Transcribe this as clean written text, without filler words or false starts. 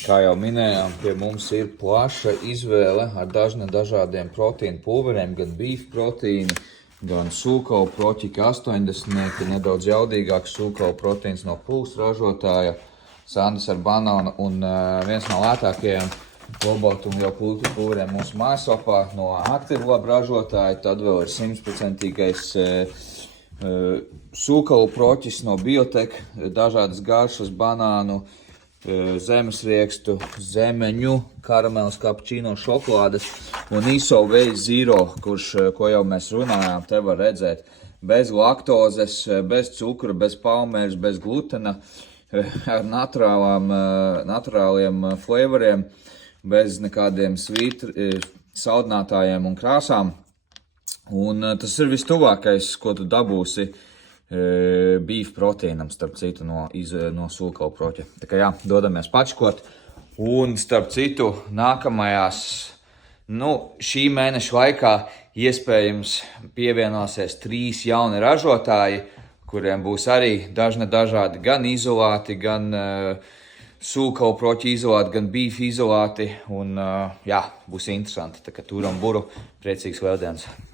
Kā jau minējām, pie mums ir plaša izvēle ar dažādiem proteīnu pulveriem, gan beef proteīni, gan sūkalu proķi 80, nedaudz jaudīgāks sūkalu proteīns no pulvs ražotāja, sandas ar banānu un viens no lētākajiem olbaltumu jau pulveriem mūsu mājaslapā no Active ražotāja, tad vēl ir 100% sūkalu proķis no Biotek, dažādas garšas, banānu, zemesriekstu, zemeņu, karameles, kapučīno, šokolādes un ISO Way Zero, ko jau mēs runājām, te var redzēt, bez laktozes, bez cukura, bez palmēras, bez glutena, ar naturāliem flavoriem, bez nekādiem saldinātājiem un krāsām. Un tas ir vistuvākais, ko tu dabūsi beef proteīnam, starp citu, no sūkalu proķa. Tā kā jā, dodamies pačkot. Un starp citu, nākamajās, šī mēneša laikā iespējams pievienosies 3 jauni ražotāji, kuriem būs arī dažādi gan izolāti, gan sūkalu proķi izolāti, gan beef izolāti. Un jā, būs interesanti. Tā kā turam buru, priecīgs Lieldienas!